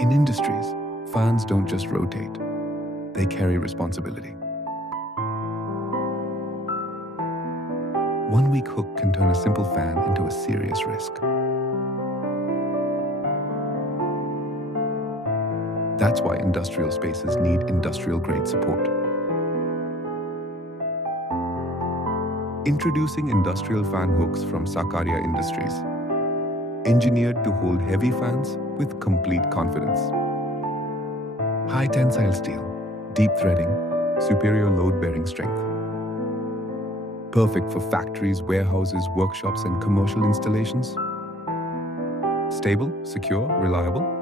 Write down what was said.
In industries, fans don't just rotate, they carry responsibility. One weak hook can turn a simple fan into a serious risk. That's why industrial spaces need industrial-grade support. Introducing industrial fan hooks from Sakarya Industries, engineered to hold heavy fans with complete confidence. High tensile steel, deep threading, superior load-bearing strength. Perfect for factories, warehouses, workshops, and commercial installations. Stable, secure, reliable.